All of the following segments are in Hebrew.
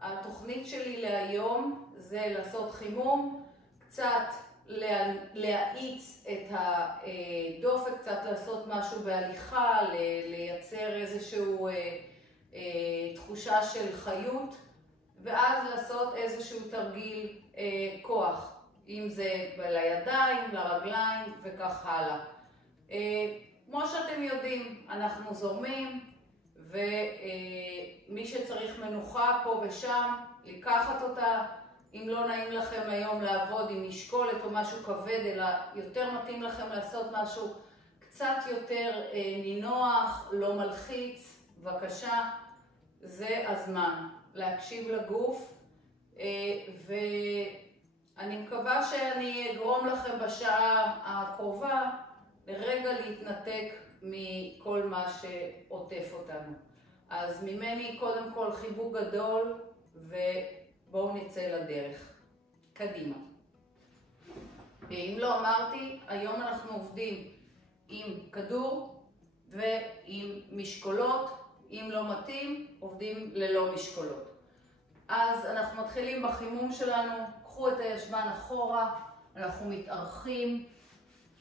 התוכנית שלי להיום זה לעשות חימום, קצת להאיץ את הדופק, קצת לעשות משהו בהליכה, לייצר איזשהו תחושה של חיות, ואז לעשות איזשהו תרגיל כוח, אם זה לידיים, לרגליים וכך הלאה. כמו שאתם יודעים, אנחנו זורמים, ומי שצריך מנוחה פה ושם, לקחת אותה. אם לא נעים לכם היום לעבוד עם משקולת או משהו כבד, אלא יותר מתאים לכם לעשות משהו קצת יותר נינוח, לא מלחיץ, בבקשה, זה הזמן להקשיב לגוף. ואני מקווה שאני אגרום לכם בשעה הקרובה לרגע להתנתק מכל מה שעוטף אותנו. אז ממני קודם כל חיבוק גדול, ובואו נצא לדרך. קדימה. ואם לא אמרתי, היום אנחנו עובדים עם כדור ועם משקולות. אם לא מתאים, עובדים ללא משקולות. אז אנחנו מתחילים בחימום שלנו. קחו את הישבן אחורה, אנחנו מתארחים,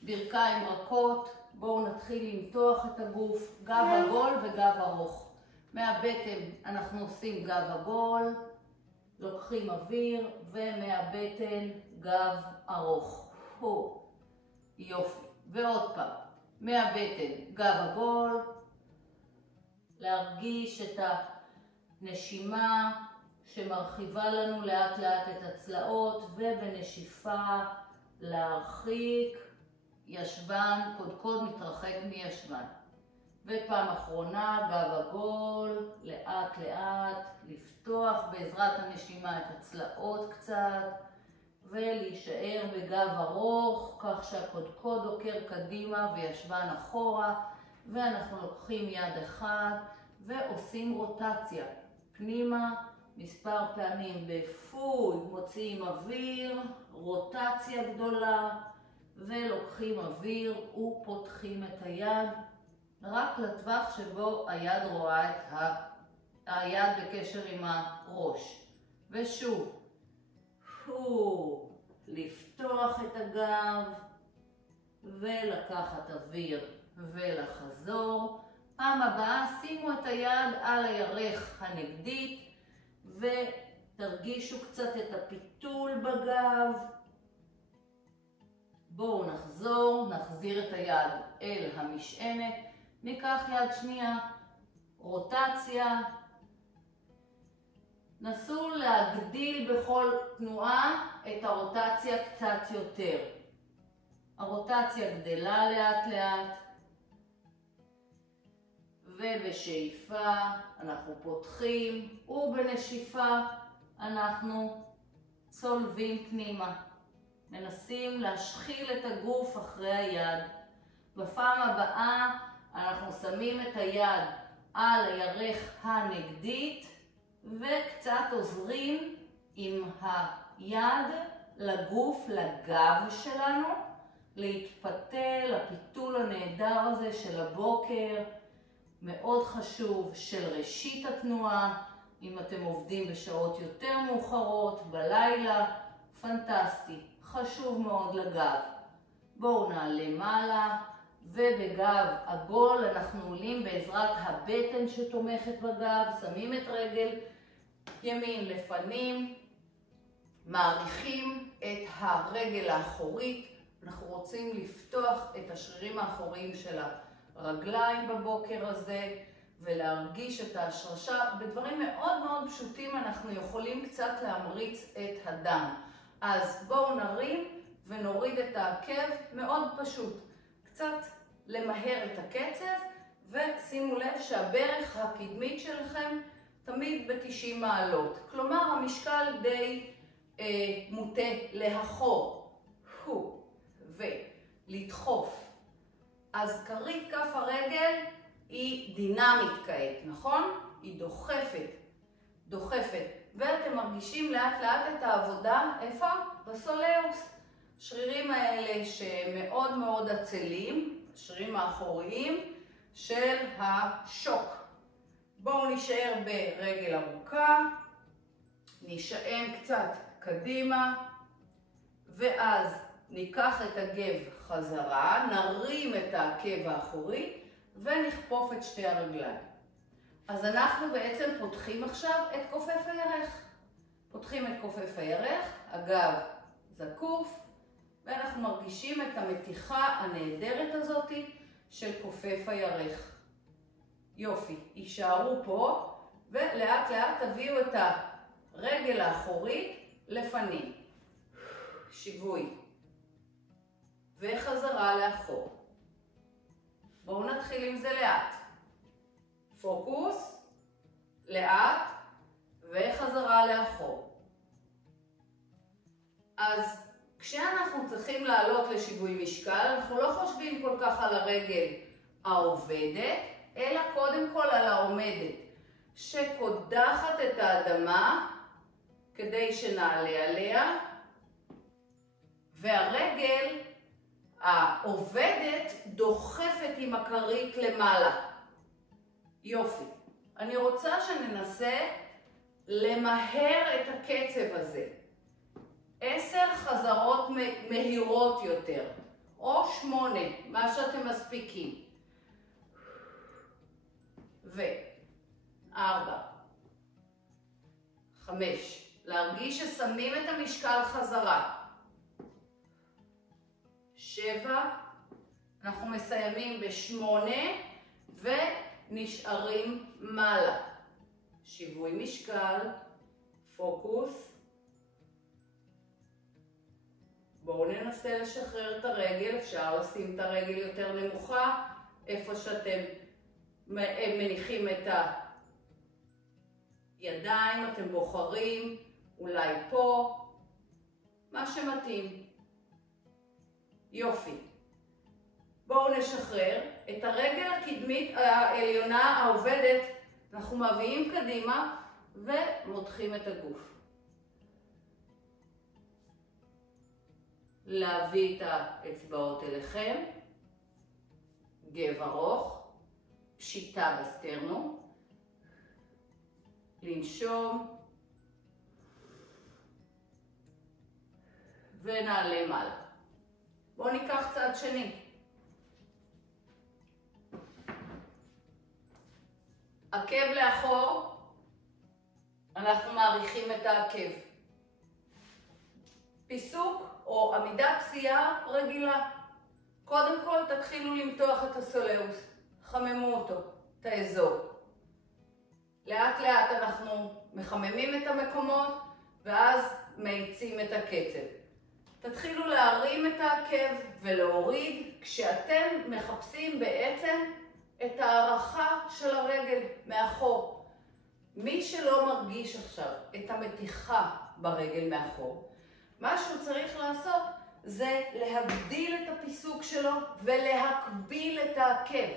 ברכיים רכות. בואו נתחיל למתוח את הגוף, גב עגול וגב ארוך. מהבטן אנחנו עושים גב עגול, לוקחים אוויר, ומהבטן גב ארוך. יופי. ועוד פעם, מהבטן גב עגול, להרגיש את הנשימה שמרחיבה לנו לאט לאט את הצלעות, ובנשיפה להרחיק. ישבן, קודקוד מתרחק מישבן. ופעם אחרונה, גב עגול, לאט לאט, לפתוח בעזרת הנשימה את הצלעות קצת, ולהישאר בגב ארוך, כך שהקודקוד עוקר קדימה וישבן אחורה, ואנחנו לוקחים יד אחד ועושים רוטציה. פנימה, מספר פעמים בפוד, מוציאים אוויר, רוטציה גדולה, ולוקחים אוויר ופותחים את היד רק לטווח שבו היד רואה את היד בקשר עם הראש. ושוב, לפתוח את הגב ולקחת אוויר ולחזור. פעם הבאה שימו את היד על הירך הנגדית ותרגישו קצת את הפיתול בגב. בואו נחזור, נחזיר את היד אל המשענת, ניקח יד שנייה, רוטציה. נסו להגדיל בכל תנועה את הרוטציה קצת יותר. הרוטציה גדלה לאט לאט, ובשאיפה אנחנו פותחים, ובנשיפה אנחנו צולבים פנימה. מנסים להשחיל את הגוף אחרי היד. בפעם הבאה אנחנו שמים את היד על הירך הנגדית וקצת עוזרים עם היד לגוף, לגב שלנו, להתפתל, הפיתול הנהדר הזה של הבוקר, מאוד חשוב, של ראשית התנועה, אם אתם עובדים בשעות יותר מאוחרות, בלילה, פנטסטי. חשוב מאוד לגב. בואו נעלה מעלה, ובגב עגול אנחנו עולים בעזרת הבטן שתומכת בגב, שמים את רגל ימין לפנים, מעריכים את הרגל האחורית. אנחנו רוצים לפתוח את השרירים האחוריים של הרגליים בבוקר הזה, ולהרגיש את ההשרשה. בדברים מאוד מאוד פשוטים אנחנו יכולים קצת להמריץ את הדם. אז בואו נרים ונוריד את העקב, מאוד פשוט. קצת למהר את הקצב, ושימו לב שהברך הקדמית שלכם תמיד ב-90 מעלות. כלומר, המשקל די מוטה לאחור. ולדחוף. אז כרית כף הרגל היא דינמית כעת, נכון? היא דוחפת. ואתם מרגישים לאט לאט את העבודה, איפה? בסולאוס. השרירים האלה שמאוד מאוד עצלים, השרירים האחוריים של השוק. בואו נשאר ברגל ארוכה, נשען קצת קדימה, ואז ניקח את הגב חזרה, נרים את העקב האחורי, ונכפוף את שתי הרגליים. אז אנחנו בעצם פותחים עכשיו את כופף הירך. פותחים את כופף הירך, הגב זקוף, ואנחנו מרגישים את המתיחה הנהדרת הזאת של כופף הירך. יופי, יישארו פה, ולאט לאט תביאו את הרגל האחורית לפנים. שיווי. וחזרה לאחור. בואו נתחיל עם זה לאט. פוקוס, לאט, וחזרה לאחור. אז כשאנחנו צריכים לעלות לשיווי משקל, אנחנו לא חושבים כל כך על הרגל העובדת, אלא קודם כל על העומדת, שקודחת את האדמה כדי שנעלה עליה, והרגל העובדת דוחפת עם הכרית למעלה. יופי. אני רוצה שננסה למהר את הקצב הזה. 10 חזרות מהירות יותר, או 8, מה שאתם מספיקים. 4, 5, להרגיש ששמים את המשקל חזרה. 7, אנחנו מסיימים ב8 ונשארים מעלה. שיווי משקל, פוקוס. בואו ננסה לשחרר את הרגל, אפשר לשים את הרגל יותר נמוכה, איפה שאתם מניחים את הידיים, אתם בוחרים, אולי פה, מה שמתאים. יופי. בואו נשחרר את הרגל הקדמית העליונה העובדת, אנחנו מביאים קדימה ומותחים את הגוף. להביא את האצבעות אליכם, גב ארוך, פשיטה בסטרנו, לנשום ונעלה מעלה. בואו ניקח צד שני. עקב לאחור, אנחנו מעריכים את העקב. פיסוק או עמידה פסיעה רגילה. קודם כל תתחילו למתוח את הסולאוס, חממו אותו, את האזור. לאט לאט אנחנו מחממים את המקומות ואז מאיצים את הקצב. תתחילו להרים את העקב ולהוריד כשאתם מחפשים בעצם את הערכה של הרגל מאחור. מי שלא מרגיש עכשיו את המתיחה ברגל מאחור, מה שהוא צריך לעשות זה להגדיל את הפיסוק שלו ולהקביל את העקב.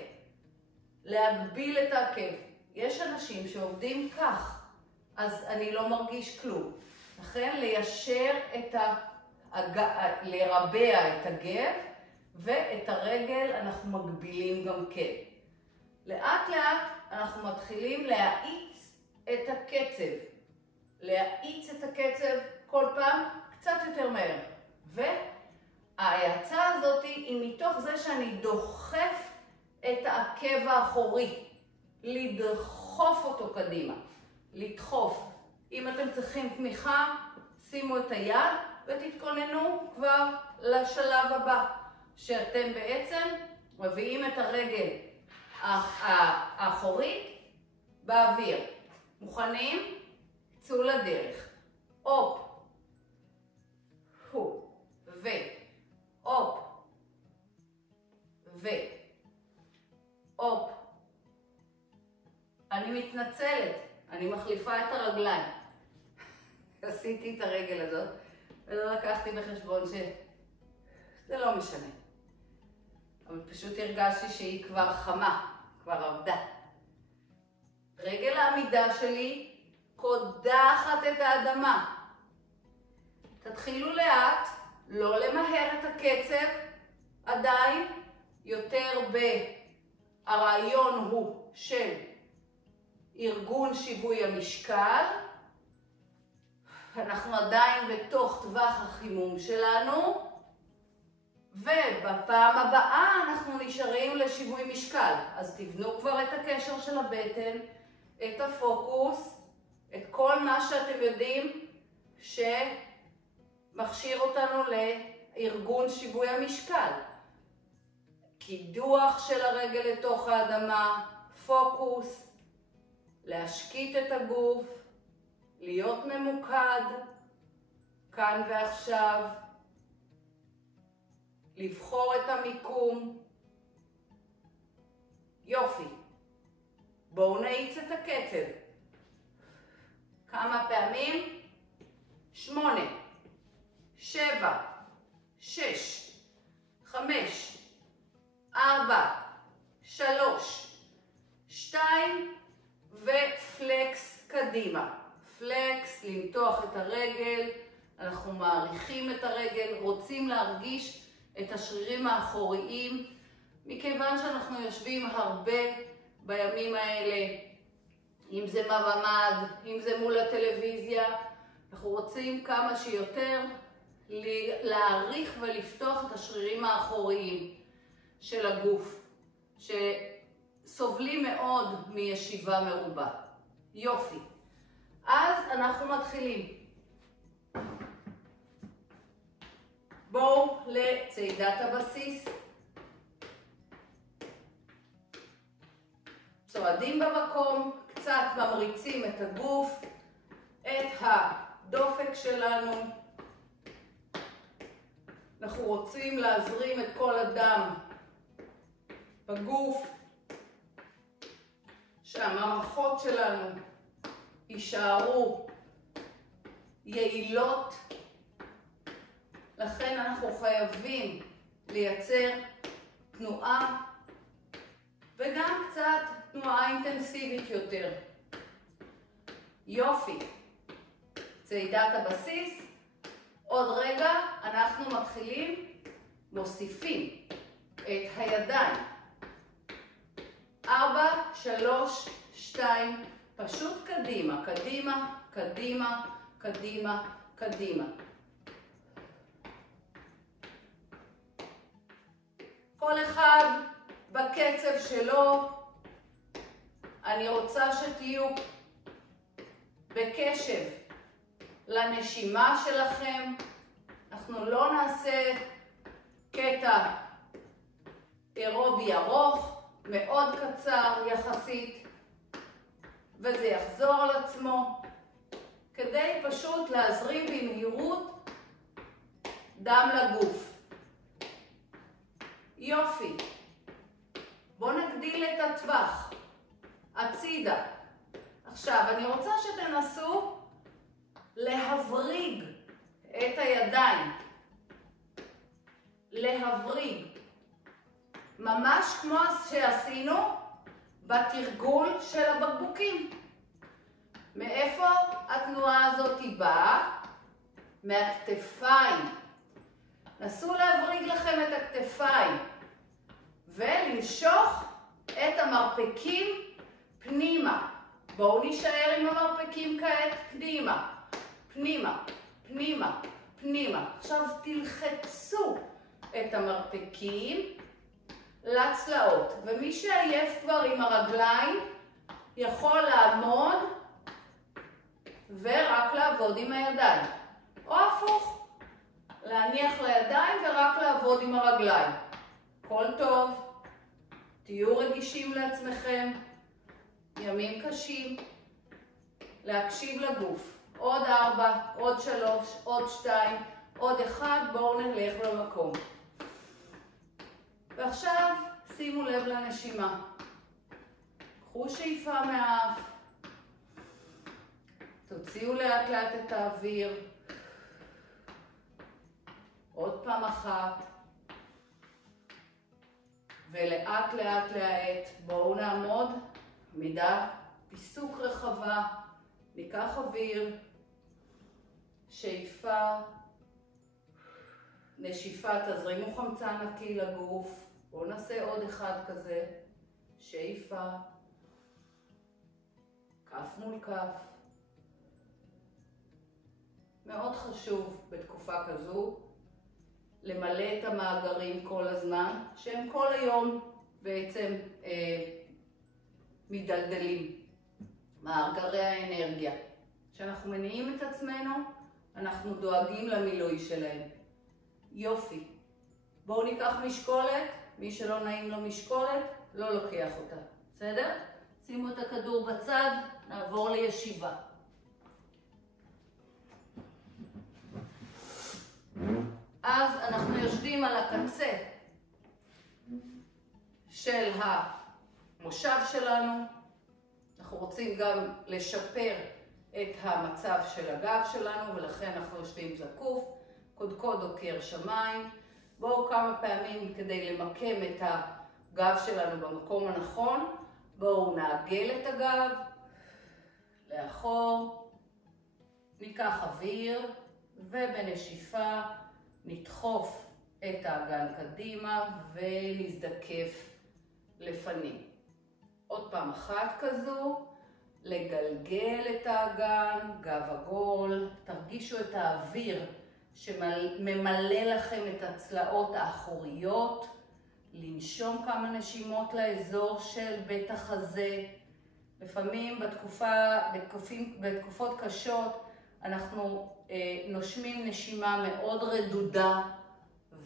להגביל את העקב. יש אנשים שעובדים כך, אז אני לא מרגיש כלום. לכן ליישר את לרבע את הגב ואת הרגל אנחנו מגבילים גם כן. לאט לאט אנחנו מתחילים להאיץ את הקצב. להאיץ את הקצב כל פעם קצת יותר מהר. וההאצה הזאת היא מתוך זה שאני דוחף את העקב האחורי. לדחוף אותו קדימה. לדחוף. אם אתם צריכים תמיכה, שימו את היד ותתכוננו כבר לשלב הבא. שאתם בעצם מביאים את הרגל האחורית באוויר. מוכנים? צאו לדרך. הופ. הו. ו. הופ. ו. הופ. אני מתנצלת. אני מחליפה את הרגליים. עשיתי את הרגל הזאת ולא לקחתי בחשבון שזה לא משנה. אבל פשוט הרגשתי שהיא כבר חמה, כבר עבדה. רגל העמידה שלי קודחת את האדמה. תתחילו לאט, לא למהר את הקצב, עדיין יותר הרעיון הוא של ארגון שיווי המשקל, אנחנו עדיין בתוך טווח החימום שלנו, ובפעם הבאה אנחנו נשארים לשיווי משקל. אז תבנו כבר את הקשר של הבטן, את הפוקוס, את כל מה שאתם יודעים שמכשיר אותנו לארגון שיווי המשקל. קידוח של הרגל לתוך האדמה, פוקוס, להשקיט את הגוף, להיות ממוקד, כאן ועכשיו, לבחור את המיקום. יופי. בואו נאיץ את הקצב. כמה פעמים? 8, 7, 6, 5, 4, 3, 2, ופלקס קדימה. פלקס, למתוח את הרגל, אנחנו מעריכים את הרגל, רוצים להרגיש את השרירים האחוריים, מכיוון שאנחנו יושבים הרבה בימים האלה, אם זה בממ"ד, אם זה מול הטלוויזיה, אנחנו רוצים כמה שיותר להעריך ולפתוח את השרירים האחוריים של הגוף, שסובלים מאוד מישיבה מרובה. יופי. אז אנחנו מתחילים. בואו לצעידת הבסיס. צועדים במקום, קצת ממריצים את הגוף, את הדופק שלנו. אנחנו רוצים להזרים את כל הדם בגוף, שהמערכות שלנו יישארו יעילות. לכן אנחנו חייבים לייצר תנועה וגם קצת תנועה אינטנסיבית יותר. יופי. צעידת הבסיס. עוד רגע אנחנו מתחילים, מוסיפים את הידיים. 4, 3, 2, פשוט קדימה, קדימה, קדימה, קדימה, קדימה. כל אחד בקצב שלו. אני רוצה שתהיו בקשב לנשימה שלכם. אנחנו לא נעשה קטע אירובי ארוך, מאוד קצר יחסית, וזה יחזור על עצמו, כדי פשוט להזרים במהירות דם לגוף. יופי. בואו נגדיל את הטווח. הצידה. עכשיו, אני רוצה שתנסו להבריג את הידיים. להבריג. ממש כמו שעשינו בתרגול של הבקבוקים. מאיפה התנועה הזאת היא באה? מהכתפיים. נסו להבריג לכם את הכתפיים ולמשוך את המרפקים פנימה. בואו נשאר עם המרפקים כעת פנימה, פנימה, פנימה, פנימה. עכשיו תלחצו את המרפקים לצלעות, ומי שעייף כבר עם הרגליים יכול לעמוד ורק לעבוד עם הידיים, או הפוך, להניח לידיים ורק לעבוד עם הרגליים. כל טוב, תהיו רגישים לעצמכם, ימים קשים, להקשיב לגוף. עוד 4, עוד 3, עוד 2, עוד 1, בואו נלך למקום. ועכשיו שימו לב לנשימה. קחו שאיפה מהאף, תוציאו לאט לאט את האוויר. עוד פעם אחת. ולאט לאט להאט. בואו נעמוד, עמידה, פיסוק רחבה, ניקח אוויר, שאיפה, נשיפה, תזרימו חמצן נקי לגוף. בואו נעשה עוד אחד כזה, שאיפה, כף מול כף, מאוד חשוב בתקופה כזו למלא את המאגרים כל הזמן, שהם כל היום בעצם מדלדלים, מאגרי האנרגיה. כשאנחנו מניעים את עצמנו, אנחנו דואגים למילוי שלהם. יופי. בואו ניקח משקולת, מי שלא נעים לו משקולת, לא לוקח אותה. בסדר? שימו את הכדור בצד, נעבור לישיבה. אז אנחנו יושבים על הקצה של המושב שלנו. אנחנו רוצים גם לשפר את המצב של הגב שלנו, ולכן אנחנו יושבים זקוף, קודקוד עוקר שמיים. בואו כמה פעמים כדי למקם את הגב שלנו במקום הנכון. בואו נעגל את הגב לאחור, ניקח אוויר ובנשיפה נדחוף את האגן קדימה ונזדקף לפנים. עוד פעם אחת כזו, לגלגל את האגן, גב עגול, תרגישו את האוויר שממלא לכם את הצלעות האחוריות, לנשום כמה נשימות לאזור של בית החזה. לפעמים בתקופות קשות אנחנו נושמים נשימה מאוד רדודה,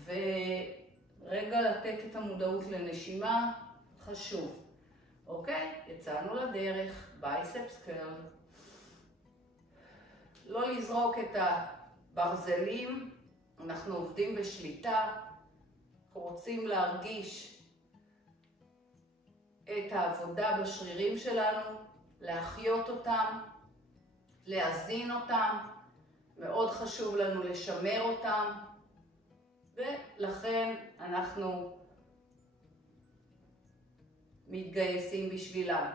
ורגע לתת את המודעות לנשימה חשוב. אוקיי? יצאנו לדרך, בייספס קרל. לא לזרוק את הברזלים, אנחנו עובדים בשליטה. אנחנו רוצים להרגיש את העבודה בשרירים שלנו, להחיות אותם, להזין אותם. מאוד חשוב לנו לשמר אותם, ולכן אנחנו מתגייסים בשבילם.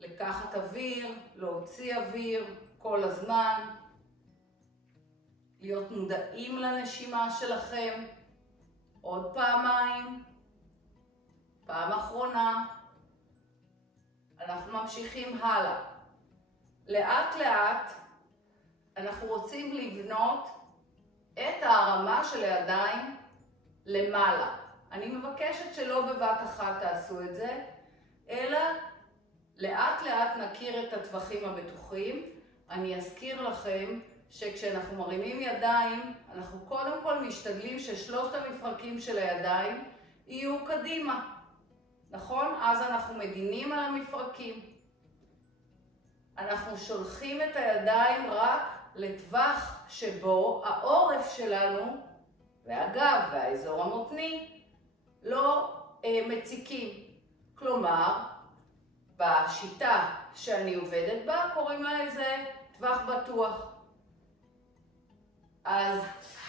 ולקחת אוויר, להוציא אוויר כל הזמן, להיות מודעים לנשימה שלכם. עוד פעמיים, פעם אחרונה. אנחנו ממשיכים הלאה. לאט לאט אנחנו רוצים לבנות את הרמה של הידיים למעלה. אני מבקשת שלא בבת אחת תעשו את זה, אלא לאט לאט נכיר את הטווחים הבטוחים. אני אזכיר לכם שכשאנחנו מרימים ידיים, אנחנו קודם כל משתדלים ששלושת המפרקים של הידיים יהיו קדימה. נכון? אז אנחנו מגינים על המפרקים. אנחנו שולחים את הידיים רק לטווח שבו העורף שלנו והגב והאזור המותני לא מציקים. כלומר, בשיטה שאני עובדת בה קוראים לה איזה טווח בטוח. אז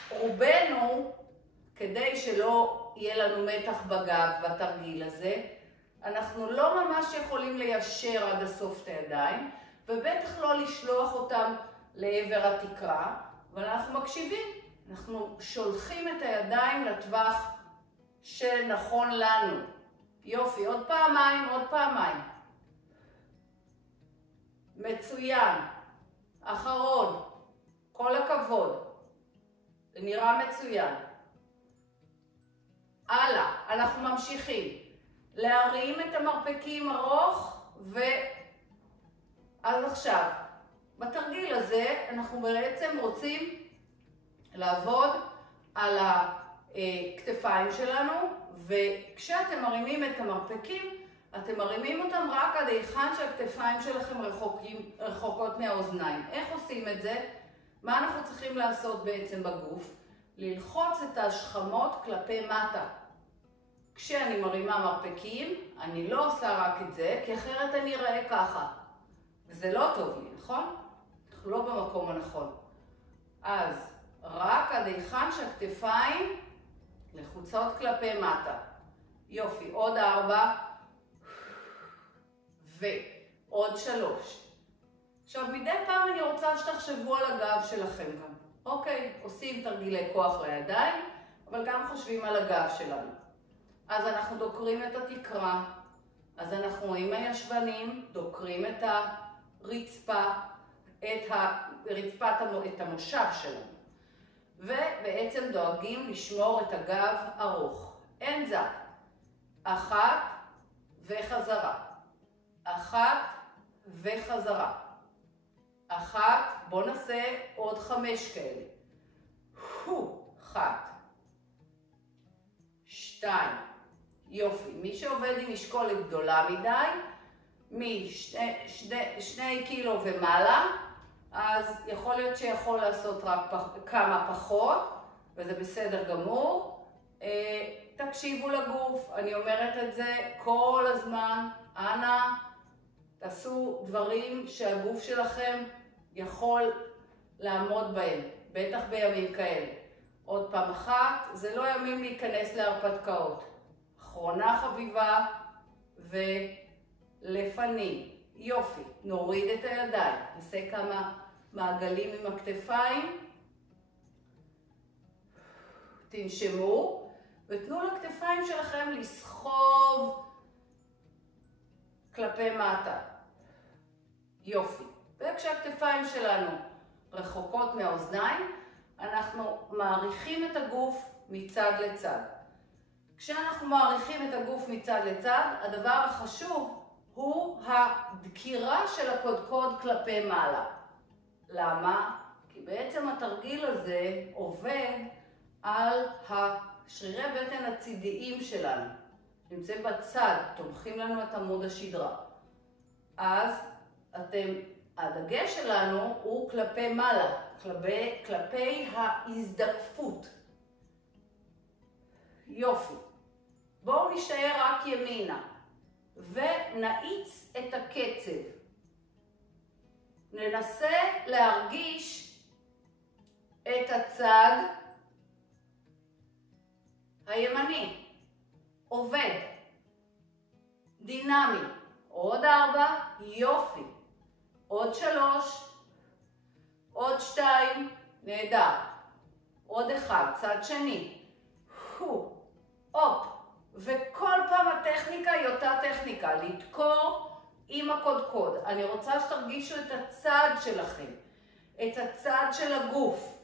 רובנו, כדי שלא יהיה לנו מתח בגב בתרגיל הזה, אנחנו לא ממש יכולים ליישר עד הסוף את הידיים, ובטח לא לשלוח אותם לעבר התקרה, אבל אנחנו מקשיבים. אנחנו שולחים את הידיים לטווח שנכון לנו. יופי, עוד פעמיים, עוד פעמיים. מצוין. אחרון. כל הכבוד. זה נראה מצוין. הלאה, אנחנו ממשיכים. להרים את המרפקים ארוך, אז עכשיו, בתרגיל הזה אנחנו בעצם רוצים לעבוד על הכתפיים שלנו, וכשאתם מרימים את המרפקים, אתם מרימים אותם רק עד היכן שהכתפיים שלכם רחוקות מהאוזניים. איך עושים את זה? מה אנחנו צריכים לעשות בעצם בגוף? ללחוץ את השכמות כלפי מטה. כשאני מרימה מרפקים, אני לא עושה רק את זה, כי אחרת אני אראה ככה. וזה לא טוב לי, נכון? אנחנו לא במקום הנכון. אז רק עד היכן שהכתפיים לחוצות כלפי מטה. יופי, עוד 4 ועוד 3. עכשיו, מדי פעם אני רוצה שתחשבו על הגב שלכם גם. אוקיי, עושים תרגילי כוח לידיים, אבל גם חושבים על הגב שלנו. אז אנחנו דוקרים את התקרה, אז אנחנו רואים הישבנים, דוקרים את הרצפה, את המושב שלנו. ובעצם דואגים לשמור את הגב ארוך. אין זק. 1 וחזרה. 1 וחזרה. 1, בוא נעשה עוד 5 כאלה. 1, 2, יופי. מי שעובד עם משקולת גדולה מדי, מ2 קילו ומעלה, אז יכול להיות שיכול לעשות רק כמה פחות, וזה בסדר גמור. תקשיבו לגוף, אני אומרת את זה כל הזמן, אנא, תעשו דברים שהגוף שלכם יכול לעמוד בהם, בטח בימים כאלה. עוד פעם אחת, זה לא ימים להיכנס להרפתקאות. אחרונה חביבה ולפנים. יופי, נוריד את הידיים, נעשה כמה מעגלים עם הכתפיים. תנשמו ותנו לכתפיים שלכם לסחוב כלפי מטה. יופי. וכשהכתפיים שלנו רחוקות מהאוזניים, אנחנו מעריכים את הגוף מצד לצד. כשאנחנו מעריכים את הגוף מצד לצד, הדבר החשוב הוא הדקירה של הקודקוד כלפי מעלה. למה? כי בעצם התרגיל הזה עובד על השרירי בטן הצידיים שלנו. נמצאים בצד, תומכים לנו את עמוד השדרה. אז הדגש שלנו הוא כלפי מעלה, כלפי ההזדקפות. יופי. בואו נשאר רק ימינה ונאיץ את הקצב. ננסה להרגיש את הצד הימני. עובד. דינמי. עוד 4, יופי. עוד 3, עוד 2, נהדר. עוד 1, צד שני. הופ. וכל פעם הטכניקה היא אותה טכניקה, לדקור עם הקודקוד. אני רוצה שתרגישו את הצד שלכם, את הצד של הגוף.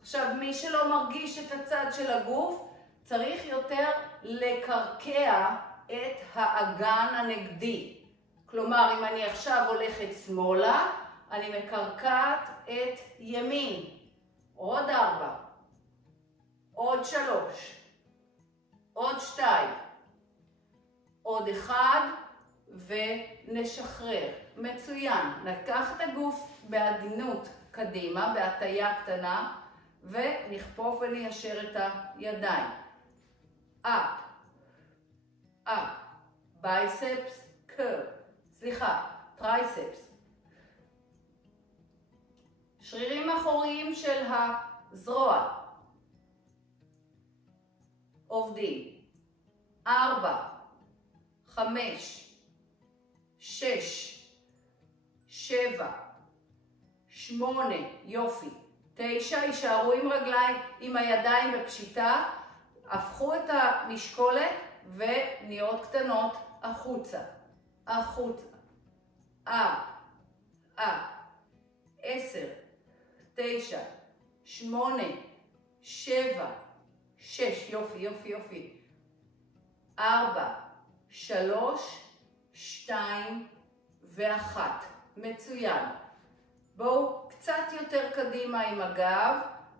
עכשיו, מי שלא מרגיש את הצד של הגוף, צריך יותר לקרקע את האגן הנגדי. כלומר, אם אני עכשיו הולכת שמאלה, אני מקרקעת את ימין. עוד 4, עוד 3, עוד 2, עוד 1, ונשחרר. מצוין. ניקח את הגוף בעדינות קדימה, בהטיה קטנה, ונכפוף וניישר את הידיים. up, biceps, טרייספס. שרירים אחוריים של הזרוע. עובדים. 4, 5, 6, 7, 8, יופי. 9, יישארו עם רגליים, עם הידיים בפשיטה, הפכו את המשקולת ונהיות קטנות החוצה. 10, 9, 8, 7, 6, יופי. 4, 3, 2 ו1. מצוין. בואו קצת יותר קדימה עם הגב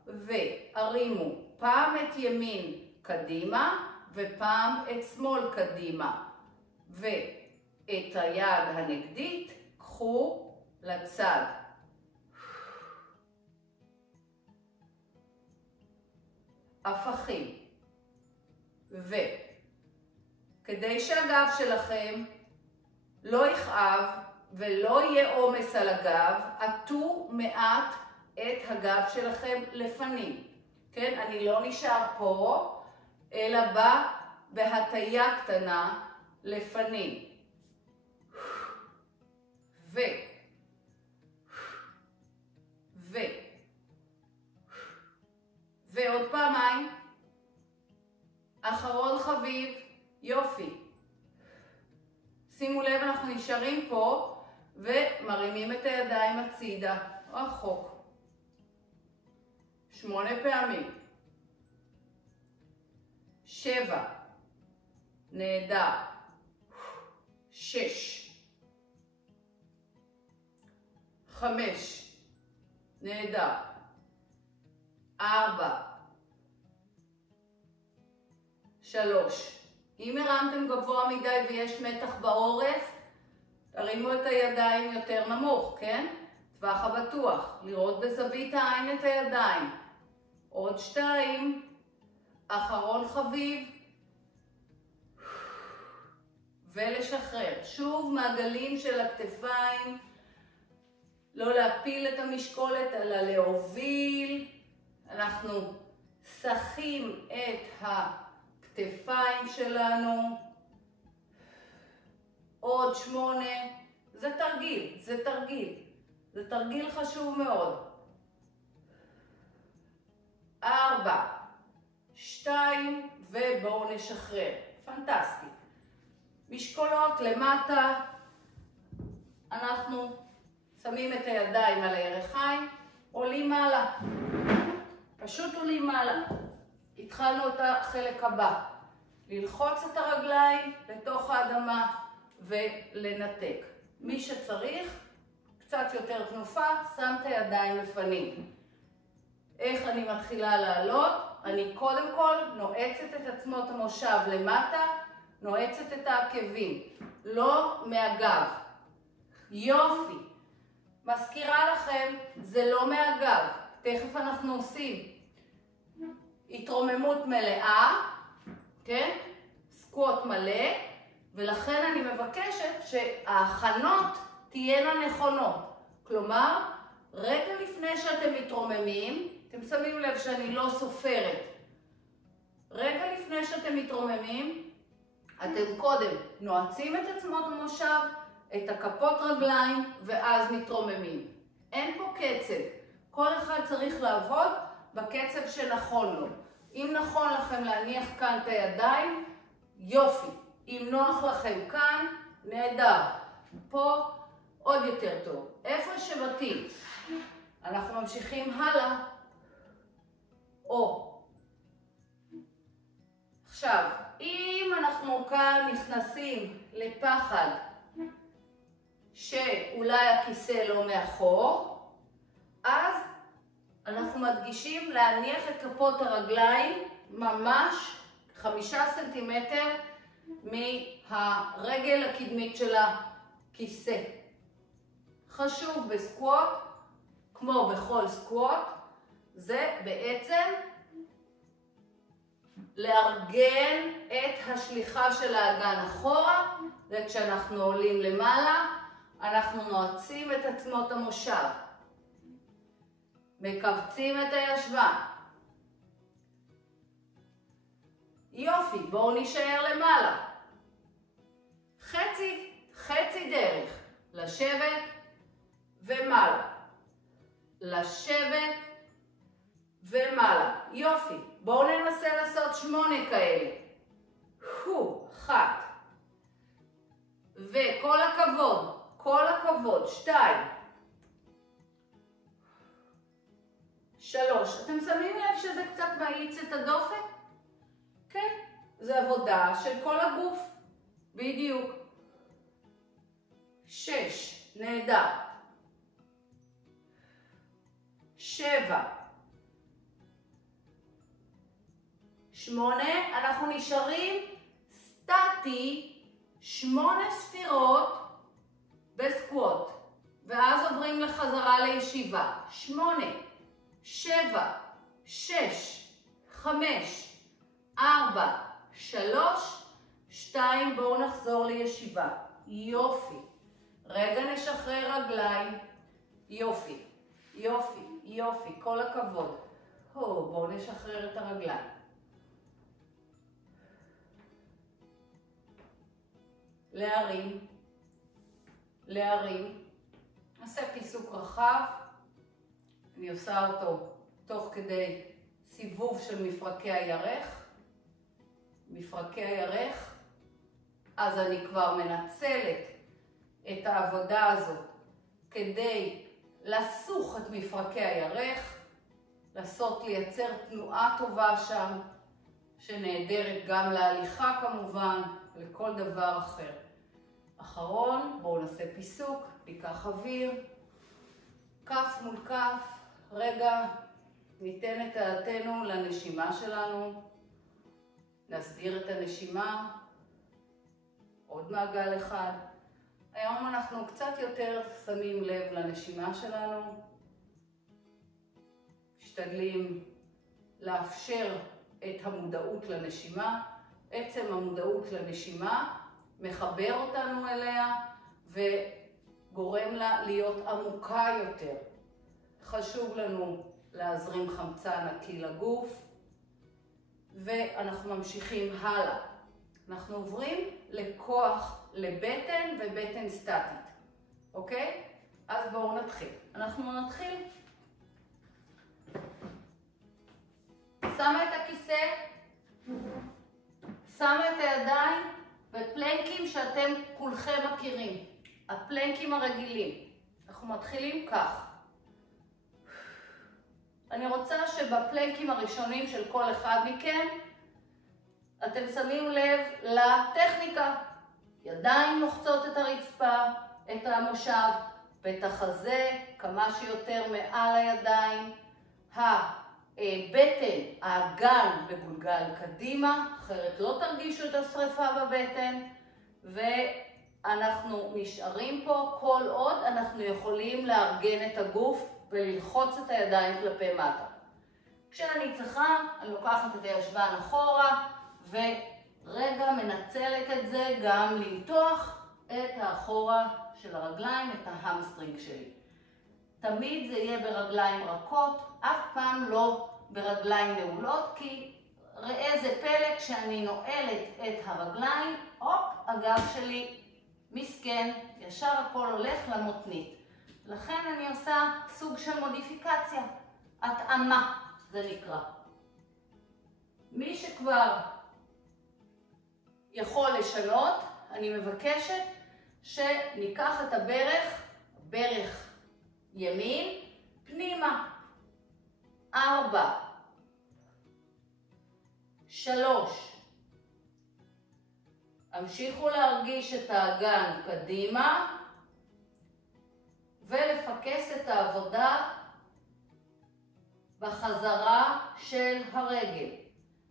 והרימו פעם את ימין קדימה ופעם את שמאל קדימה. ואת היד הנגדית קחו לצד. הפכים. וכדי שהגב שלכם לא יכאב ולא יהיה עומס על הגב, עטו מעט את הגב שלכם לפנים. כן? אני לא נשאר פה, אלא בא בהטיה קטנה לפנים. ועוד פעמיים. אחרון חביב, יופי. שימו לב, אנחנו נשארים פה ומרימים את הידיים הצידה, רחוק. 8 פעמים. 7. נהדר. 6. 5. נהדר. 4. 3. אם הרמתם גבוה מדי ויש מתח בעורף, תרימו את הידיים יותר נמוך, כן? טווח הבטוח, לראות בזווית העין את הידיים. עוד 2. אחרון חביב. ולשחרר. שוב מעגלים של הכתפיים. לא להפיל את המשקולת, אלא להוביל. אנחנו שחים את הכתפיים שלנו. עוד 8. זה תרגיל, זה תרגיל. זה תרגיל חשוב מאוד. 4, 2, ובואו נשחרר. פנטסטי. משקולות למטה. אנחנו שמים את הידיים על הירכיים, עולים מעלה. פשוט עולים מעלה. התחלנו את החלק הבא. ללחוץ את הרגליים לתוך האדמה ולנתק. מי שצריך, קצת יותר תנופה, שם את הידיים לפנים. איך אני מתחילה לעלות? אני קודם כל נועצת את עצמות המושב למטה, נועצת את העקבים, לא מהגב. יופי. מזכירה לכם, זה לא מהגב. תכף אנחנו עושים התרוממות מלאה, כן? סקווט מלא, ולכן אני מבקשת שההכנות תהיינה נכונות. כלומר, רגע לפני שאתם מתרוממים, אתם שמים לב שאני לא סופרת. רגע לפני שאתם מתרוממים, אתם קודם נועצים את עצמות המושב, את הכפות רגליים, ואז מתרוממים. אין פה קצב. כל אחד צריך לעבוד בקצב שנכון לו. אם נכון לכם להניח כאן את הידיים, יופי. אם נוח לכם כאן, נהדר. פה עוד יותר טוב. איפה שבטים. אנחנו ממשיכים הלאה. או. עכשיו, אם אנחנו כאן נכנסים לפחד שאולי הכיסא לא מאחור, אז אנחנו מדגישים להניח את כפות הרגליים ממש 5 סנטימטר מהרגל הקדמית של הכיסא. חשוב בסקווט, כמו בכל סקווט, זה בעצם לארגן את השליחה של האגן אחורה, וכשאנחנו עולים למעלה, אנחנו נועצים את עצמות המושב. מקבצים את הישבן. יופי, בואו נשאר למעלה. חצי דרך. לשבת ומעלה. לשבת ומעלה. יופי. בואו ננסה לעשות 8 כאלה. 1. וכל הכבוד, כל הכבוד. 2. 3. אתם שמים לב שזה קצת מאיץ את הדופק? כן, זה עבודה של כל הגוף. בדיוק. 6. נהדר. 7. 8. אנחנו נשארים סטטי 8 ספירות בסקווט. ואז עוברים לחזרה לישיבה. 8. 7, 6, 5, 4, 3, 2, בואו נחזור לישיבה. יופי. רגע נשחרר רגליים. יופי, יופי, יופי, כל הכבוד. בואו נשחרר את הרגליים. להרים, להרים. נעשה פיסוק רחב. אני עושה אותו תוך כדי סיבוב של מפרקי הירך. מפרקי הירך. אז אני כבר מנצלת את העבודה הזאת כדי לסוך את מפרקי הירך, לייצר תנועה טובה שם, שנהדרת גם להליכה כמובן, לכל דבר אחר. אחרון, בואו נעשה פיסוק, ניקח אוויר, כף מול כף, רגע, ניתן את דעתנו לנשימה שלנו, נסדיר את הנשימה, עוד מעגל אחד. היום אנחנו קצת יותר שמים לב לנשימה שלנו, משתדלים לאפשר את המודעות לנשימה. עצם המודעות לנשימה מחבר אותנו אליה וגורם לה להיות עמוקה יותר. חשוב לנו להזרים חמצן נקי לגוף, ואנחנו ממשיכים הלאה. אנחנו עוברים לכוח לבטן ובטן סטטית, אוקיי? אז בואו נתחיל. אנחנו נתחיל. שמה את הכיסא, שמה את הידיים בפלנקים שאתם כולכם מכירים. הפלנקים הרגילים. אנחנו מתחילים כך. אני רוצה שבפלנקים הראשונים של כל אחד מכם, אתם שמים לב לטכניקה. ידיים לוחצות את הרצפה, את המושב, ואת החזה כמה שיותר מעל הידיים. הבטן, האגן מגולגל קדימה, אחרת לא תרגישו את השריפה בבטן. ואנחנו נשארים פה כל עוד אנחנו יכולים לארגן את הגוף וללחוץ את הידיים כלפי מטה. כשאני צריכה, אני לוקחת את הישבן אחורה, ורגע מנצלת את זה גם למתוח את האחורה של הרגליים, את ההמסטרינג שלי. תמיד זה יהיה ברגליים רכות, אף פעם לא ברגליים נעולות, כי ראה זה פלא, כשאני נועלת את הרגליים, הגב שלי מסכן, ישר הכל הולך למותנית. לכן אני עושה סוג של מודיפיקציה, התאמה זה נקרא. מי שכבר יכול לשנות, אני מבקשת שניקח את ברך ימין, פנימה. 4, 3. המשיכו להרגיש את האגן קדימה, ולפקס את העבודה בחזרה של הרגל.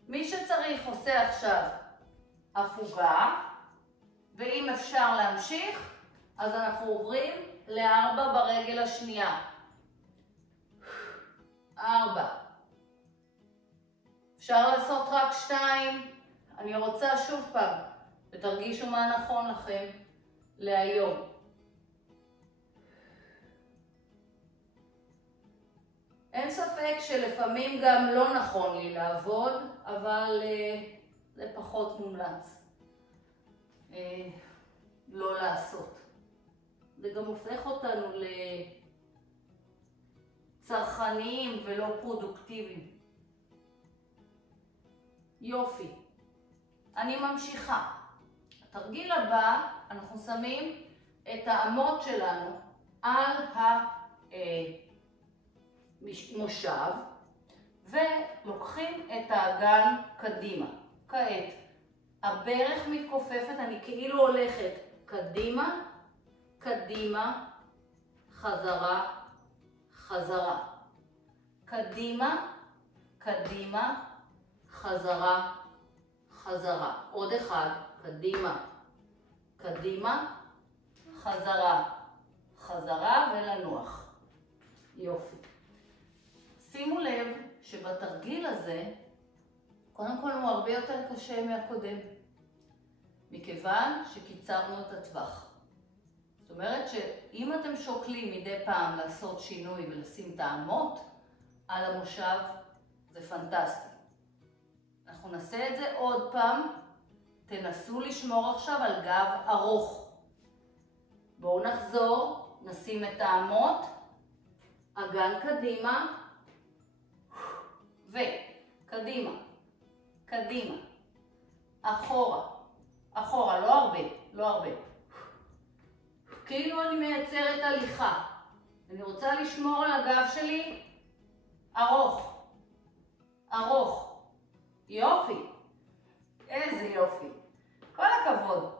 מי שצריך עושה עכשיו הפוגה, ואם אפשר להמשיך, אז אנחנו עוברים ל4 ברגל השנייה. 4. אפשר לעשות רק 2. אני רוצה שוב פעם, ותרגישו מה נכון לכם להיום. אין ספק שלפעמים גם לא נכון לי לעבוד, אבל זה פחות מומלץ לא לעשות. זה גם הופך אותנו לצרכניים ולא פרודוקטיביים. יופי. אני ממשיכה. התרגיל הבא, אנחנו שמים את האמות שלנו על המושב ולוקחים את האגן קדימה. כעת, הברך מתכופפת, אני כאילו הולכת קדימה, קדימה, חזרה, חזרה. קדימה, קדימה, חזרה, חזרה. עוד אחד, קדימה, קדימה, חזרה, חזרה ולנוח. יופי. שימו לב שבתרגיל הזה, קודם כל הוא הרבה יותר קשה מהקודם, מכיוון שקיצרנו את הטווח. זאת אומרת שאם אתם שוקלים מדי פעם לעשות שינוי ולשים את האמות על המושב, זה פנטסטי. אנחנו נעשה את זה עוד פעם, תנסו לשמור עכשיו על גב ארוך. בואו נחזור, נשים את האמות, אגן קדימה, וקדימה, קדימה, אחורה, אחורה, לא הרבה, לא הרבה. כאילו אני מייצרת הליכה. אני רוצה לשמור על הגב שלי ארוך. ארוך. יופי. איזה יופי. כל הכבוד.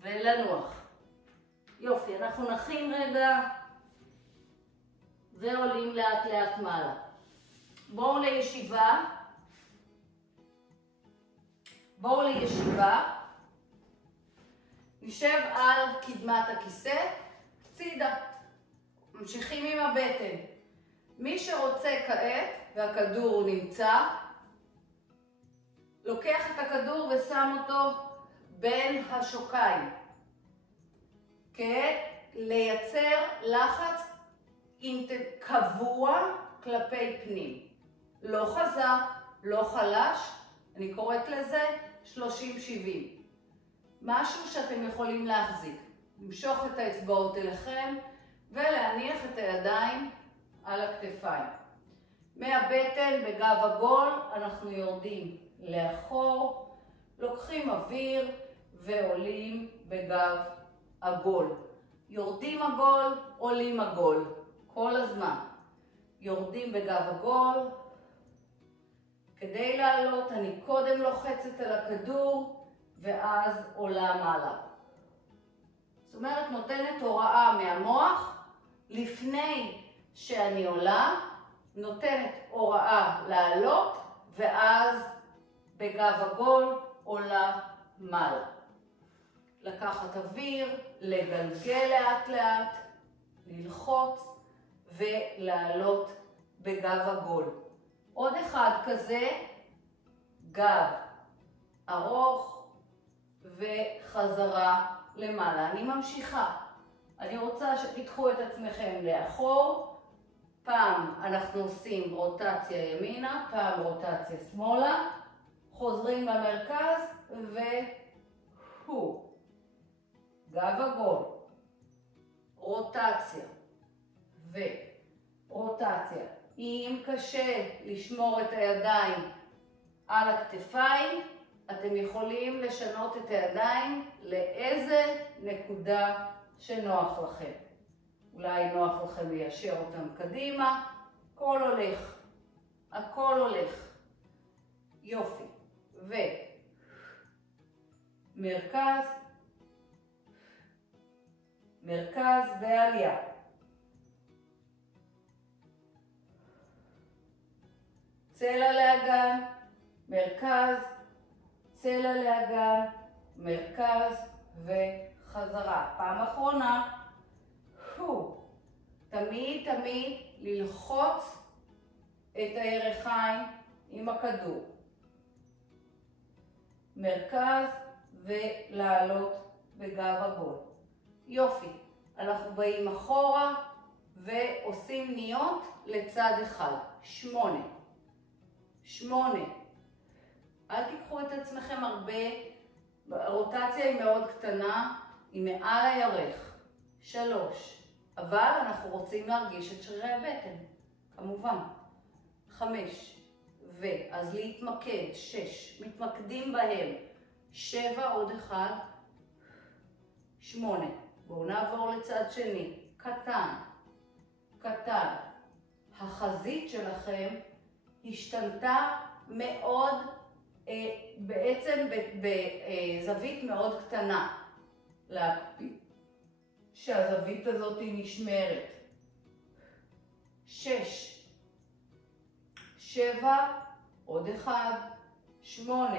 ולנוח. יופי, אנחנו נחים רגע ועולים לאט לאט מעלה. בואו לישיבה. בואו לישיבה. נשב על קדמת הכיסא, צידה. ממשיכים עם הבטן. מי שרוצה כעת, והכדור נמצא, לוקח את הכדור ושם אותו בין השוקיים. כעת לייצר לחץ קבוע כלפי פנים. לא חזק, לא חלש, אני קוראת לזה 30-70. משהו שאתם יכולים להחזיק. למשוך את האצבעות אליכם ולהניח את הידיים על הכתפיים. מהבטן בגב עגול אנחנו יורדים לאחור, לוקחים אוויר ועולים בגב עגול. יורדים עגול, עולים עגול. כל הזמן. יורדים בגב עגול. כדי לעלות אני קודם לוחצת על הכדור ואז עולה מעלה. זאת אומרת, נותנת הוראה מהמוח לפני שאני עולה, נותנת הוראה לעלות ואז בגב עגול עולה מעלה. לקחת אוויר, לגלגל לאט לאט, ללחוץ ולעלות בגב עגול. עוד אחד כזה, גב ארוך וחזרה למעלה. אני ממשיכה. אני רוצה שתיקחו את עצמכם לאחור. פעם אנחנו עושים רוטציה ימינה, פעם רוטציה שמאלה. חוזרים למרכז והוא. גב עגול. רוטציה ורוטציה. אם קשה לשמור את הידיים על הכתפיים, אתם יכולים לשנות את הידיים לאיזה נקודה שנוח לכם. אולי נוח לכם ליישר אותם קדימה. הכל הולך. הכל הולך. יופי. ומרכז. מרכז ועלייה. צלע לאגן, מרכז, צלע לאגן, מרכז וחזרה. פעם אחרונה. תמיד ללחוץ את הירכיים עם הכדור. מרכז ולעלות בגב עגול. יופי. אנחנו באים אחורה ועושים ניות לצד אחד. 8. אל תיקחו את עצמכם הרבה. הרוטציה היא מאוד קטנה, היא מעל הירך. 3. אבל אנחנו רוצים להרגיש את שרירי הבטן, כמובן. 5. אז להתמקד. 6. מתמקדים בהם. 7 עוד אחד. 8. בואו נעבור לצד שני. קטן. החזית שלכם השתנתה מאוד, בעצם בזווית מאוד קטנה. להקפיד שהזווית הזאת נשמרת. 6. 7 עוד אחד. 8.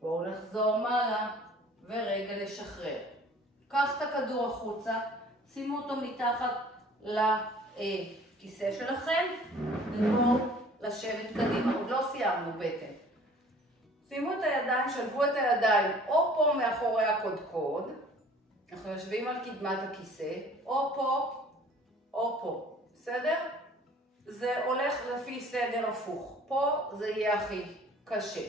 בואו נחזור מעלה ורגע לשחרר. קח את הכדור החוצה, שימו אותו מתחת לכיסא שלכם ובואו לשבת קדימה. עוד לא סיימנו בטן. שימו את הידיים, שלבו את הידיים או פה מאחורי הקודקוד, אנחנו יושבים על קדמת הכיסא, או פה או פה, בסדר? זה הולך לפי סדר הפוך. פה זה יהיה הכי קשה.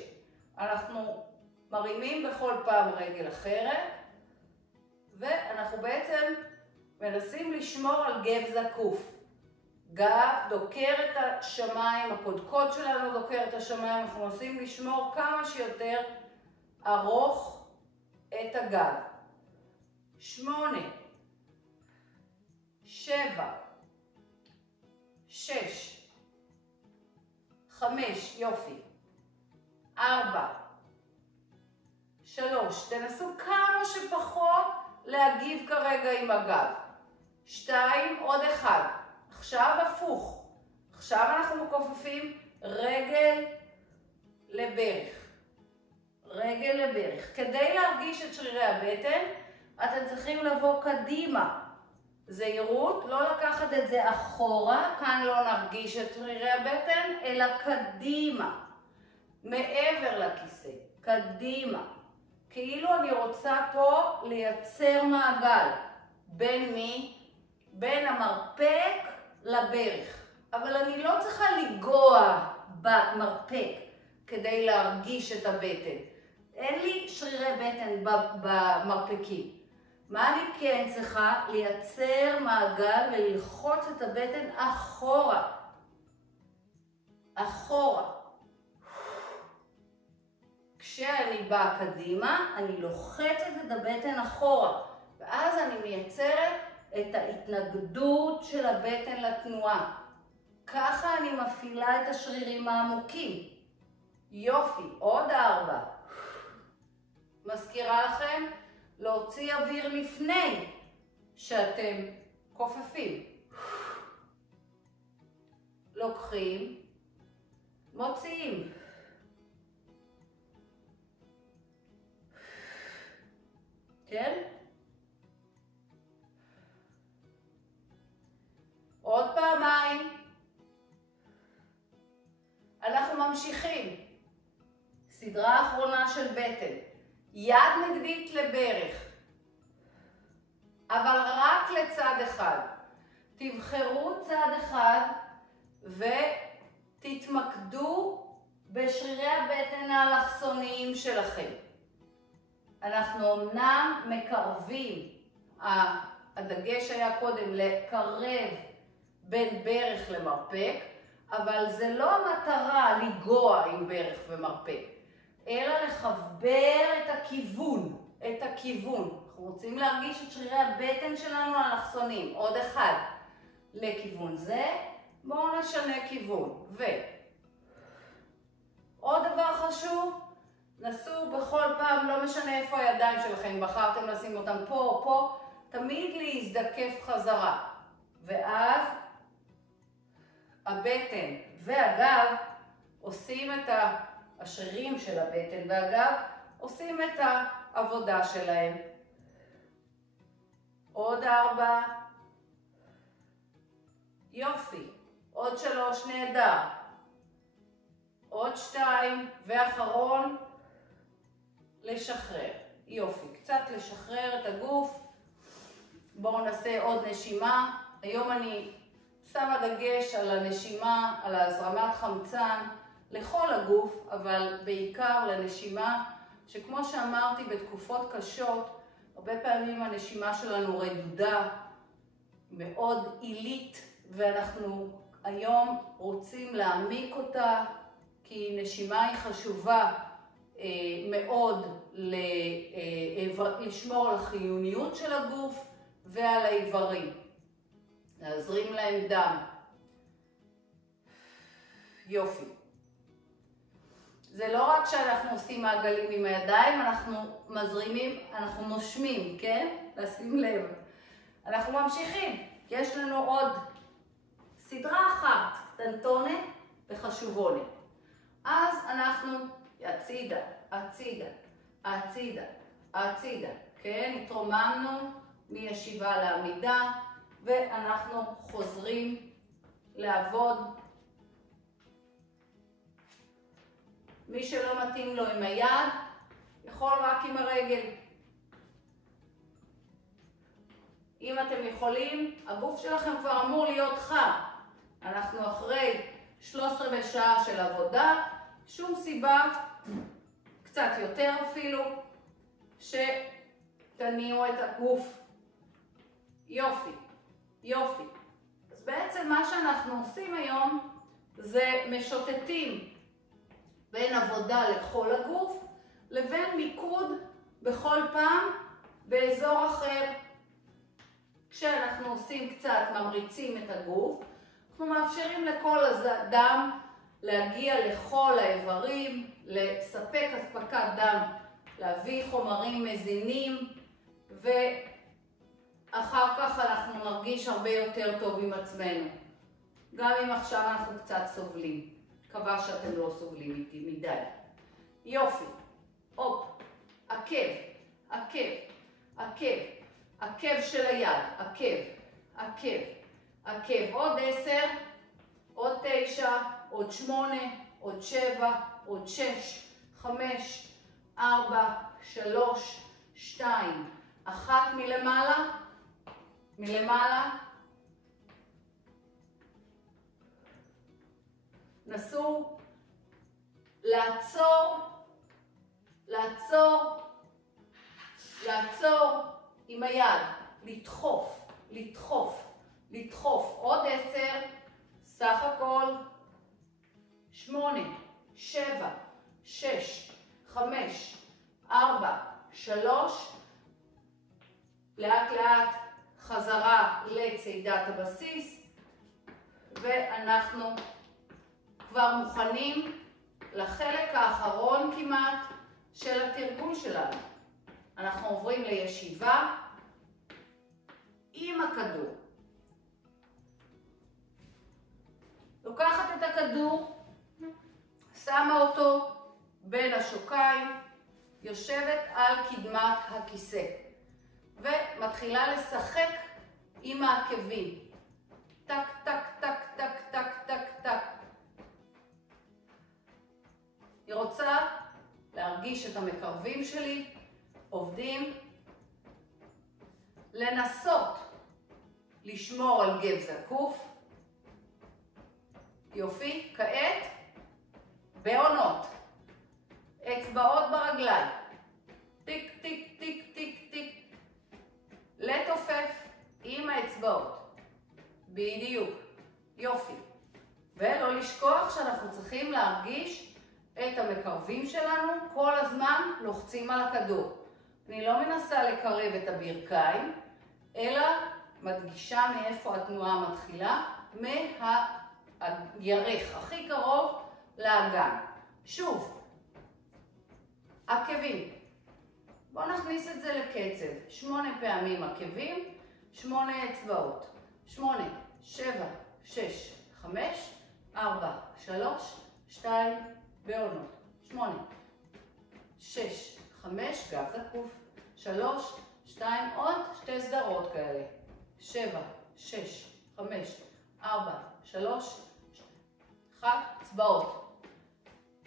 אנחנו מרימים בכל פעם רגל אחרת, ואנחנו בעצם מנסים לשמור על גב זקוף. גב דוקר את השמיים, הקודקוד שלנו דוקר את השמיים, אנחנו מנסים לשמור כמה שיותר ארוך את הגב. 8, 7, 6, 5, יופי. 4, 3, תנסו כמה שפחות להגיב כרגע עם הגב. 2, עוד 1. עכשיו הפוך. עכשיו אנחנו מכופפים רגל לברך. רגל לברך. כדי להרגיש את שרירי הבטן, אתם צריכים לבוא קדימה. זהירות, לא לקחת את זה אחורה, כאן לא נרגיש את שרירי הבטן, אלא קדימה. מעבר לכיסא, קדימה. כאילו אני רוצה פה לייצר מעגל. בין מי? בין המרפק לברך. אבל אני לא צריכה לגוע במרפק כדי להרגיש את הבטן. אין לי שרירי בטן במרפקים. מה אני כן צריכה? לייצר מעגל וללחוץ את הבטן אחורה. אחורה. כשאני באה קדימה, אני לוחצת את הבטן אחורה. ואז אני מייצרת את ההתנגדות של הבטן לתנועה. ככה אני מפעילה את השרירים העמוקים. יופי, עוד 4. מזכירה לכם להוציא אוויר לפני שאתם כופפים. לוקחים, מוציאים. כן? עוד פעמיים. אנחנו ממשיכים. סדרה אחרונה של בטן. יד נגדית לברך. אבל רק לצד אחד. תבחרו צד אחד ותתמקדו בשרירי הבטן האלכסוניים שלכם. אנחנו אמנם מקרבים, הדגש היה קודם לקרב בין ברך למרפק, אבל זה לא המטרה לגוע עם ברך ומרפק, אלא לחבר את הכיוון, את הכיוון. אנחנו רוצים להרגיש את שרירי הבטן שלנו האלכסוניים. עוד 1 לכיוון זה, בואו נשנה כיוון. עוד דבר חשוב, נסו בכל פעם, לא משנה איפה הידיים שלכם, בחרתם לשים אותם פה או פה, תמיד להזדקף חזרה. ואז הבטן והגב עושים את השרירים של הבטן והגב, עושים את העבודה שלהם. עוד 4. יופי. עוד 3, נהדר. עוד 2, ואחרון, לשחרר. יופי, קצת לשחרר את הגוף. בואו נעשה עוד נשימה. היום אני שמה דגש על הנשימה, על הזרמת חמצן לכל הגוף, אבל בעיקר לנשימה, שכמו שאמרתי, בתקופות קשות, הרבה פעמים הנשימה שלנו רדודה, מאוד עילית, ואנחנו היום רוצים להעמיק אותה, כי נשימה היא חשובה מאוד לשמור על החיוניות של הגוף ועל האיברים. להזרים להם דם. יופי. זה לא רק שאנחנו עושים מעגלים עם הידיים, אנחנו מזרימים, אנחנו נושמים, כן? לשים לב. אנחנו ממשיכים. יש לנו עוד סדרה אחת, קטנטונת וחשובונת. אז אנחנו הצידה, הצידה, הצידה, הצידה, כן? התרוממנו מישיבה לעמידה, ואנחנו חוזרים לעבוד. מי שלא מתאים לו עם היד, יכול רק עם הרגל. אם אתם יכולים, הגוף שלכם כבר אמור להיות חם. אנחנו אחרי 13 שעה של עבודה, שום סיבה, קצת יותר אפילו, שתניעו את הגוף. יופי, יופי. אז בעצם מה שאנחנו עושים היום זה משוטטים בין עבודה לכל הגוף, לבין מיקוד בכל פעם באזור אחר. כשאנחנו עושים קצת, ממריצים את הגוף, אנחנו מאפשרים לכל הדם להגיע לכל האיברים, לספק אספקת דם, להביא חומרים מזינים, ואחר כך אנחנו נרגיש הרבה יותר טוב עם עצמנו. גם אם עכשיו אנחנו קצת סובלים. מקווה שאתם לא סובלים איתי מדי. יופי. הופ. עקב, עקב, עקב, עקב של היד, עקב, עקב, עקב. עוד 10, עוד 9, עוד 8, עוד 7, עוד 6, 5, 4, 3, 2, 1 מלמעלה, מלמעלה. נסו לעצור, לעצור, לעצור עם היד, לדחוף, לדחוף, לדחוף. עוד 10, סך הכל 8, 7, 6, 5, 4, 3, לאט לאט חזרה לצעידת הבסיס, ואנחנו כבר מוכנים לחלק האחרון כמעט של התרגול שלנו. אנחנו עוברים לישיבה עם הכדור. לוקחת את הכדור, שמה אותו בין השוקיים, יושבת על קדמת הכיסא, ומתחילה לשחק עם העקבים. טק, טק, טק, טק, טק, טק, טק. אני רוצה להרגיש את המקרבים שלי עובדים, לנסות לשמור על גב זקוף. יופי, כעת בעונות, אצבעות ברגליים, טיק טיק טיק טיק טיק, לתופף עם האצבעות, בדיוק, יופי. ולא לשכוח שאנחנו צריכים להרגיש את המקרבים שלנו, כל הזמן לוחצים על הכדור. אני לא מנסה לקרב את הברכיים, אלא מדגישה מאיפה התנועה מתחילה, מהירך הכי קרוב לאגן. שוב, עקבים. בואו נכניס את זה לקצב. 8 פעמים עקבים, 8 אצבעות. 8, 7, 6, 5, 4, 3, 2, בעונות. 8, 6, 5, גב זקוף. 3, 2, עוד 2 סדרות כאלה. 7, 6, 5, 4, 3, 1, אצבעות.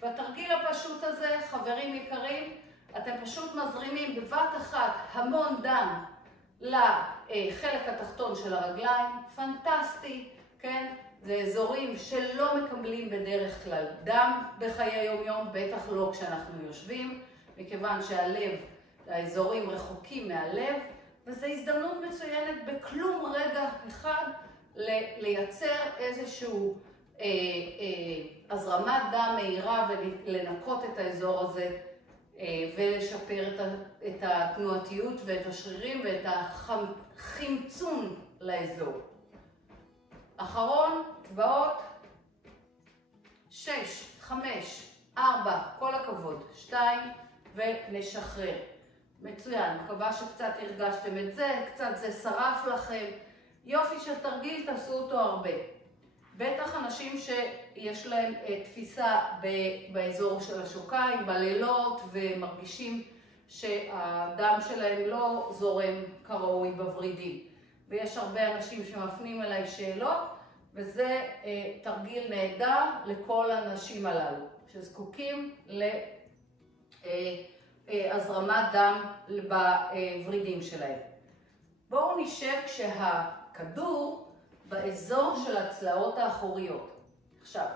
בתרגיל הפשוט הזה, חברים יקרים, אתם פשוט מזרימים בבת אחת המון דם לחלק התחתון של הרגליים. פנטסטי, כן? זה אזורים שלא מקבלים בדרך כלל דם בחיי היום-יום, בטח לא כשאנחנו יושבים, מכיוון שהלב, האזורים רחוקים מהלב, וזו הזדמנות מצוינת בכלום רגע אחד לייצר איזשהו הזרמת דם מהירה ולנקות את האזור הזה ולשפר את התנועתיות ואת השרירים ואת החמצון לאזור. אחרון, אצבעות, 6, 5, 4, כל הכבוד, 2, ונשחרר. מצוין, מקווה שקצת הרגשתם את זה, קצת זה שרף לכם. יופי של תרגיל, תעשו אותו הרבה. בטח אנשים שיש להם תפיסה באזור של השוקיים, בלילות, ומרגישים שהדם שלהם לא זורם כראוי בוורידים. ויש הרבה אנשים שמפנים אליי שאלות, וזה תרגיל נהדר לכל האנשים הללו, שזקוקים להזרמת דם בוורידים שלהם. בואו נשב כשהכדור באזור של הצלעות האחוריות. עכשיו,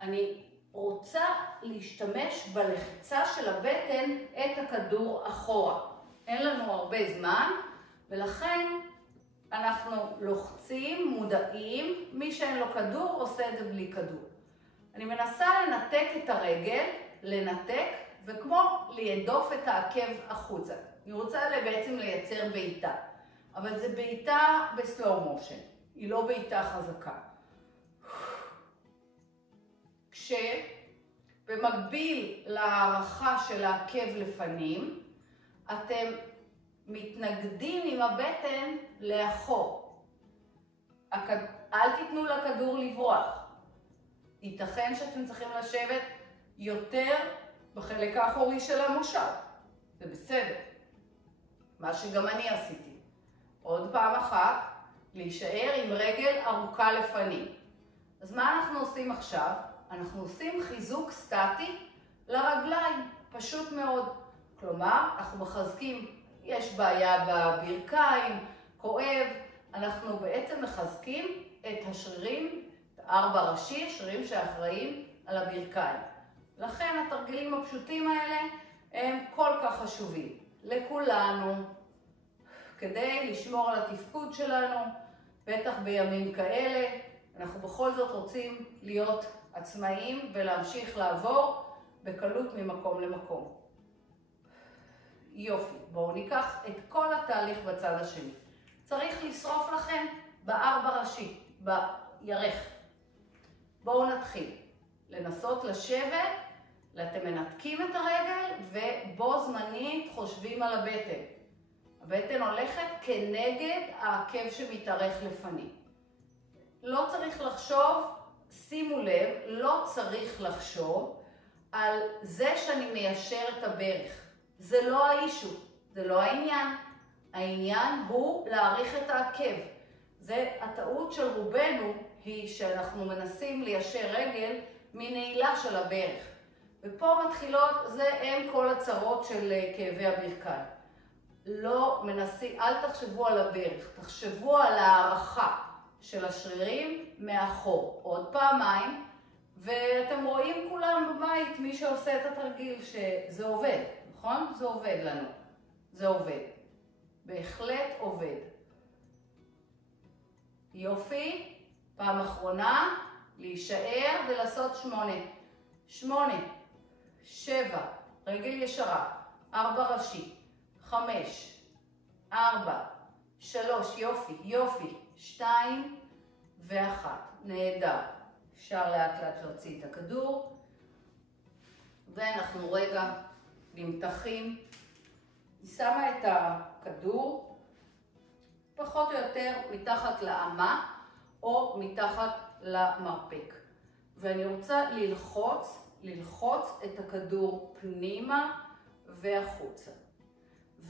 אני רוצה להשתמש בלחיצה של הבטן את הכדור אחורה. אין לנו הרבה זמן, ולכן אנחנו לוחצים, מודעים, מי שאין לו כדור עושה את זה בלי כדור. אני מנסה לנתק את הרגל, לנתק, וכמו להדוף את העקב החוצה. אני רוצה בעצם לייצר בעיטה, אבל זה בעיטה בסלואו מושן, היא לא בעיטה חזקה. כשבמקביל להערכה של העקב לפנים, אתם מתנגדים עם הבטן לאחור. אל תיתנו לכדור לברוח. ייתכן שאתם צריכים לשבת יותר בחלק האחורי של המושב. זה בסדר. מה שגם אני עשיתי. עוד פעם אחת, להישאר עם רגל ארוכה לפנים. אז מה אנחנו עושים עכשיו? אנחנו עושים חיזוק סטטי לרגליים, פשוט מאוד. כלומר, אנחנו מחזקים, יש בעיה בברכיים, כואב, אנחנו בעצם מחזקים את השרירים, ארבע ראשי, השרירים שאחראים על הברכיים. לכן התרגילים הפשוטים האלה הם כל כך חשובים לכולנו, כדי לשמור על התפקוד שלנו, בטח בימים כאלה. אנחנו בכל זאת רוצים להיות עצמאיים ולהמשיך לעבור בקלות ממקום למקום. יופי, בואו ניקח את כל התהליך בצד השני. צריך לשרוף לכם בארבע ראשי, בירך. בואו נתחיל. לנסות לשבת, אתם מנתקים את הרגל ובו זמנית חושבים על הבטן. הבטן הולכת כנגד העקב שמתארך לפנים. לא צריך לחשוב, שימו לב, לא צריך לחשוב על זה שאני מיישר את הברך. זה לא האישו, זה לא העניין. העניין הוא להאריך את העקב. זה הטעות של רובנו, היא שאנחנו מנסים ליישר רגל מנעילה של הברך. ופה מתחילות, הם כל הצרות של כאבי הברכיים. לא מנסים, אל תחשבו על הברך, תחשבו על הערכה של השרירים מאחור. עוד פעמיים, ואתם רואים כולם בבית, מי שעושה את התרגיל, שזה עובד, נכון? זה עובד לנו. זה עובד. בהחלט עובד. יופי. פעם אחרונה, להישאר ולעשות 8. 8, 7, רגל ישרה, 4 ראשי, 5, 4, 3, יופי, יופי, 2 ו1. נהדר. אפשר לאט לאט להוציא את הכדור. ואנחנו רגע נמתחים. היא שמה את הכדור פחות או יותר מתחת לאמה או מתחת למרפק. ואני רוצה ללחוץ את הכדור פנימה והחוצה.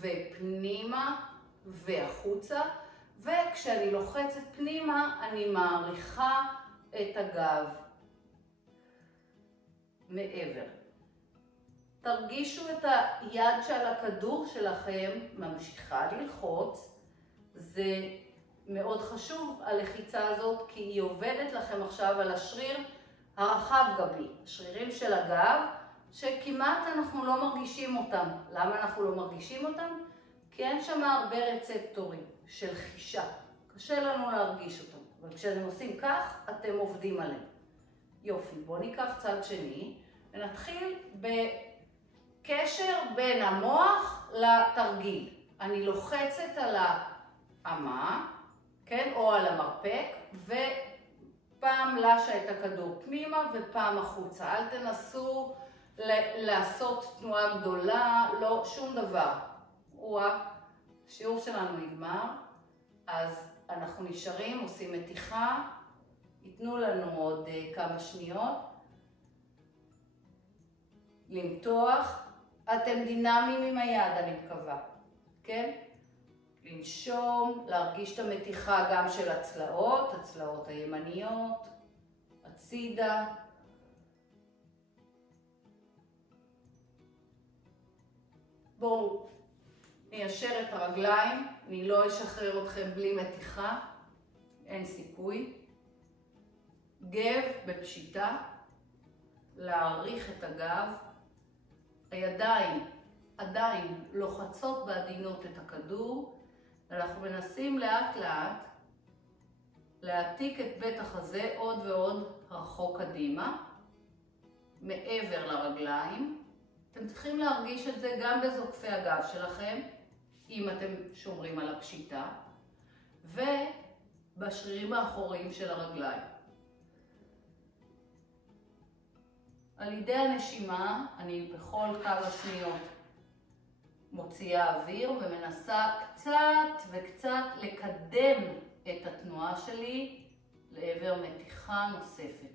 ופנימה והחוצה. וכשאני לוחצת פנימה, אני מעריכה את הגב מעבר. תרגישו את היד של הכדור שלכם ממשיכה ללחוץ. זה מאוד חשוב, הלחיצה הזאת, כי היא עובדת לכם עכשיו על השריר הרחב גבי, השרירים של הגב, שכמעט אנחנו לא מרגישים אותם. למה אנחנו לא מרגישים אותם? כי אין שם הרבה רצפטורים של חישה. קשה לנו להרגיש אותם. אבל כשאתם עושים כך, אתם עובדים עליהם. יופי, בואו ניקח צד שני ונתחיל בקשר בין המוח לתרגיל. אני לוחצת על האמה, כן, או על המרפק, ופעם לשה את הכדור פנימה ופעם החוצה. אל תנסו לעשות תנועה גדולה, לא, שום דבר. השיעור שלנו נגמר, אז אנחנו נשארים, עושים מתיחה, ייתנו לנו עוד כמה שניות. למתוח, אתם דינמיים עם היד, אני מקווה, כן? לנשום, להרגיש את המתיחה גם של הצלעות, הצלעות הימניות, הצידה. בואו ניישר את הרגליים, אני לא אשחרר אתכם בלי מתיחה, אין סיכוי. גב בפשיטה, להעריך את הגב, הידיים עדיין לוחצות בעדינות את הכדור, ואנחנו מנסים לאט לאט להעתיק את בית החזה עוד ועוד רחוק קדימה, מעבר לרגליים. אתם צריכים להרגיש את זה גם בזוקפי הגב שלכם, אם אתם שומרים על הפשיטה, ובשרירים האחוריים של הרגליים. על ידי הנשימה, אני בכל כמה שניות מוציאה אוויר ומנסה קצת וקצת לקדם את התנועה שלי לעבר מתיחה נוספת.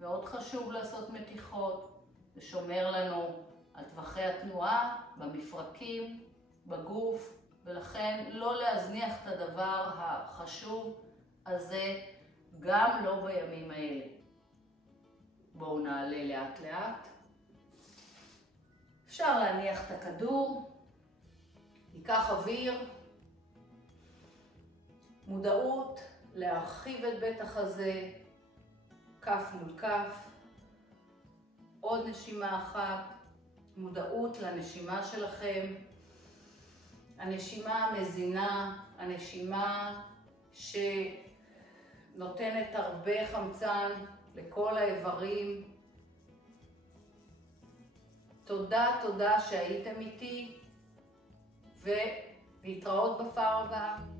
מאוד חשוב לעשות מתיחות, זה שומר לנו על טווחי התנועה, במפרקים, בגוף, ולכן לא להזניח את הדבר החשוב הזה, גם לא בימים האלה. בואו נעלה לאט לאט. אפשר להניח את הכדור, ניקח אוויר, מודעות להרחיב את בית החזה, כף מול כף, עוד נשימה אחת, מודעות לנשימה שלכם, הנשימה המזינה, הנשימה שנותנת הרבה חמצן לכל האיברים. תודה שהייתם איתי, ולהתראות בפעם הבאה.